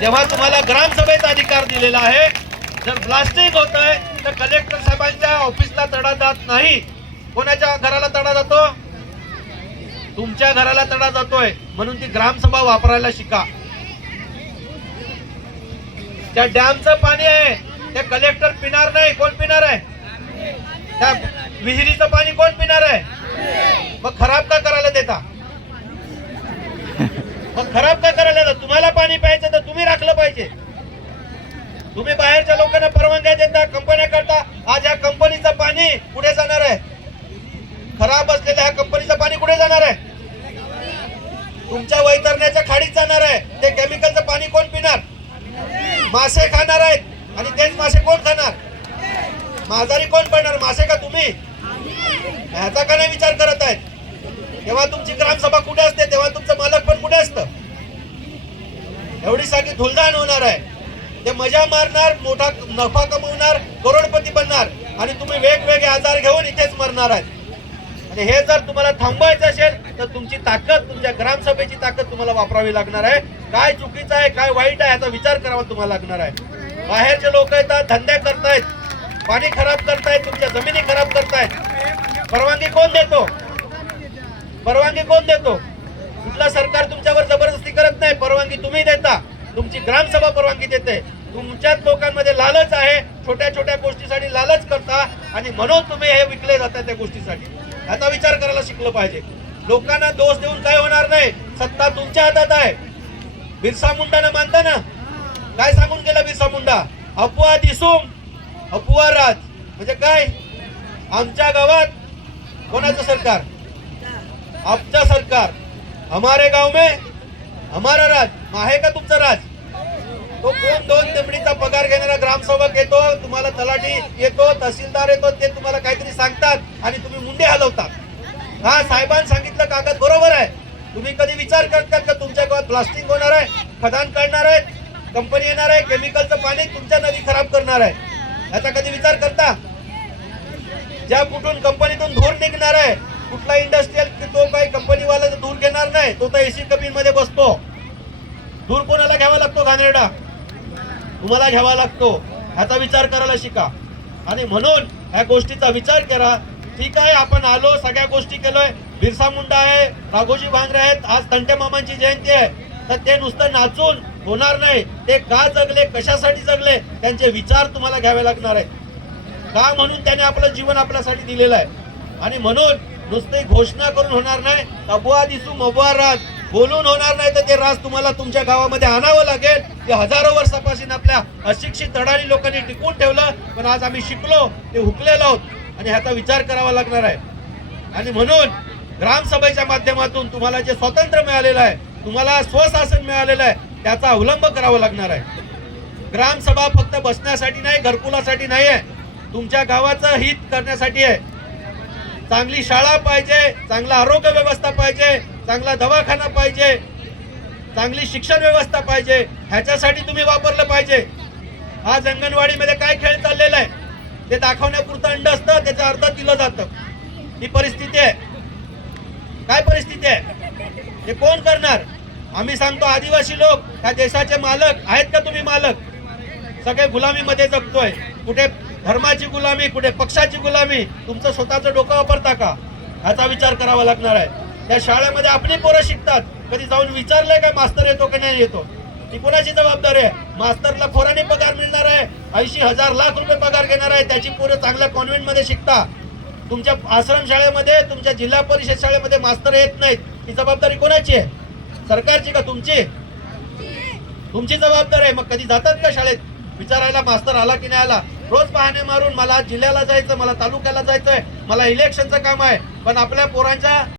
तेव्हा तुम्हाला ग्रामसभेचा अधिकार दिलेला आहे। जर ब्लास्टिंग होत आहे तर कलेक्टर साहेबांच्या ऑफिसला तडा जात नाही, कोणाच्या घराला तडा जातो? तुमच्या घराला तडा जातोय। म्हणून ती ग्रामसभा वापरायला शिका। त्या डॅमचं पाणी आहे ते कलेक्टर पिणार नाही, कोण पिणार आहे? त्या विहिरीचं पाणी कोण पिणार आहे? मग खराब का करायला देता? मग खराब का करायला देता? तुम्हाला पाणी प्यायचं तर तुम्ही राखलं पाहिजे। तुम्ही बाहेरच्या लोकांना परवानग्या देता, कंपन्या करता। आज या कंपनीचं पाणी कुठे जाणार आहे? खराब असलेल्या ह्या कंपनीचं पाणी कुठे जाणार आहे? तुमच्या वैतरण्याच्या खाडीत जाणार आहे। ते केमिकलचं पाणी कोण पिणार? मासे खाणार आहेत आणि तेच मासे कोण खाणार? माजारी कोण पडणार? मासे का तुम्ही? ह्याचा का नाही विचार करत आहेत? तेव्हा तुमची ग्रामसभा कुठे असते? तेव्हा तुमचं मालक पण कुठे असतं? एवढी सारी धुलदाण होणार आहे। ते मजा मारणार, मोठा नफा कमवणार, करोडपती बनणार आणि तुम्ही वेगवेगळे आजार घेऊन इथेच मरणार आहेत। आणि हे जर तुम्हाला थांबवायचं असेल तर तुमची ताकद, तुमच्या ग्रामसभेची ताकद तुम्हाला वापरावी लागणार आहे। काय चुकीचं आहे, काय वाईट आहे याचा विचार करावा तुम्हाला लागणार आहे। बाहेरचे लोक येतात, धंदे करतायत, पाणी खराब करतायत, तुमच्या जमिनी खराब करतायत। परवानगी कोण देतो? परवानगी कोण देतो? कुठला सरकार तुमच्यावर जबरदस्ती करत नाही, परवानगी तुम्ही देता। तुमची ग्रामसभा परवानगी देते। तुमच्याच लोकांमध्ये लालच आहे, छोट्या छोट्या गोष्टीसाठी लालच करता आणि म्हणून तुम्ही हे विकले जातात त्या गोष्टीसाठी। याचा विचार करायला शिकलं पाहिजे। लोकांना दोष देऊन काय होणार नाही, सत्ता तुमच्या हातात आहे। बिरसा मुंडाने मानता ना, काय सांगून गेला बिरसा मुंडा? अफवा दिसूम अफवा राज, म्हणजे काय? आमच्या गावात कोणाचं सरकार? आपचं सरकार। हमारे गाव में हमारा राज। आहे का तुमचं राज? तो कोण 2 तिमडीचा पगार घेणारा ग्रामसेवक येतो, तुम्हाला तलाठी येतो, तहसीलदार येतो, ते तुम्हाला काहीतरी सांगतात आणि तुम्ही मुंडे हलवतात। हा, साहेबांनी सांगितलं कागद बरोबर आहे। तुम्ही कधी विचार करतात का तुमच्या गावात ब्लास्टिंग होणार आहे, खदान काढणार आहे, कंपनी येणार आहे, केमिकलचं पाणी तुमच्या नदी खराब करणार आहे? याचा कधी विचार करता? ज्या कुठून कंपनीतून धूर निघणार आहे, कुठला इंडस्ट्रियल तो काही कंपनीवाला धूर घेणार नाही, तो तर एसी कॅबिन मध्ये बसतो। धूर कोणाला घ्यावा लागतो? घाणेरडा तुम्हाला घ्यावा लागतो। ह्याचा विचार करायला शिका। आणि म्हणून ह्या गोष्टीचा विचार करा। ठीक आहे, आपण आलो, सगळ्या गोष्टी केलोय, बिरसा मुंडा आहे, राघोजी भांगरे आहेत, आज तंटे मामांची जयंती आहे, तर ते नुसतं नाचून होणार नाही। ते का जगले, कशासाठी जगले, त्यांचे विचार तुम्हाला घ्यावे लागणार आहेत। का म्हणून त्याने आपलं जीवन आपल्यासाठी दिलेलं आहे। आणि म्हणून नुसती घोषणा करून होणार नाही, अबुआ दिसू मबुआ राज बोलून होणार नाही, तर ते राज तुम्हाला तुमच्या गावामध्ये आणावं लागेल। ते हजारो वर्षापासून आपल्या अशिक्षित धडाडी लोकांनी टिकवून ठेवलं, पण आज आम्ही शिकलो, ते हुकलेलो आहोत आणि ह्याचा विचार करावा लागणार आहे। आणि म्हणून ग्रामसभेच्या माध्यमातून तुम्हाला जे स्वातंत्र्य मिळालेलं आहे, तुम्हाला स्वशासन मिळालेलं आहे, त्याचा अवलंब करावा लागणार आहे। ग्रामसभा फक्त बसण्यासाठी नाही, घरकुलासाठी नाही आहे, तुमच्या गावाचं हित करण्यासाठी आहे। चांगली शाळा पाहिजे, चांगला आरोग्य व्यवस्था पाहिजे, चांगला दवाखाना पाहिजे, चांगली शिक्षण व्यवस्था पाहिजे, ह्याच्यासाठी तुम्ही वापरलं पाहिजे। आज अंगणवाडीमध्ये काय खेळ चाललेला आहे ते दाखवण्यापुरतं अंड असतं, त्याचं अर्ध दिलं जातं। ही परिस्थिती आहे। काय परिस्थिती आहे? हे कोण करणार? आम्ही सांगतो आदिवासी लोक ह्या देशाचे मालक आहेत का? तुम्ही मालक? सगळे गुलामीमध्ये जगतोय। कुठे धर्माची गुलामी, कुठे पक्षाची गुलामी। तुमचं स्वतःचं डोकं वापरता का? ह्याचा विचार करावा लागणार आहे। त्या शाळेमध्ये आपली पोरं शिकतात, कधी जाऊन विचारलंय का मास्तर येतो की नाही येतो? ती कोणाची जबाबदारी आहे? मास्तरला खोराने पगार मिळणार आहे, 80,000 लाख रुपये पगार घेणार आहे, त्याची पोरं चांगल्या कॉन्व्हेंट मध्ये शिकता। तुमच्या आश्रम शाळेमध्ये, तुमच्या जिल्हा परिषद शाळेमध्ये मास्तर येत नाहीत, ही जबाबदारी कोणाची आहे? सरकारची का तुमची? तुमची जबाबदारी आहे। मग कधी जातात का शाळेत विचारायला मास्तर आला की नाही आला? रोज बहाणे मारून मला जिल्ह्याला जायचं, मला तालुक्याला जायचंय, मला इलेक्शनचं काम आहे, पण आपल्या पोरांच्या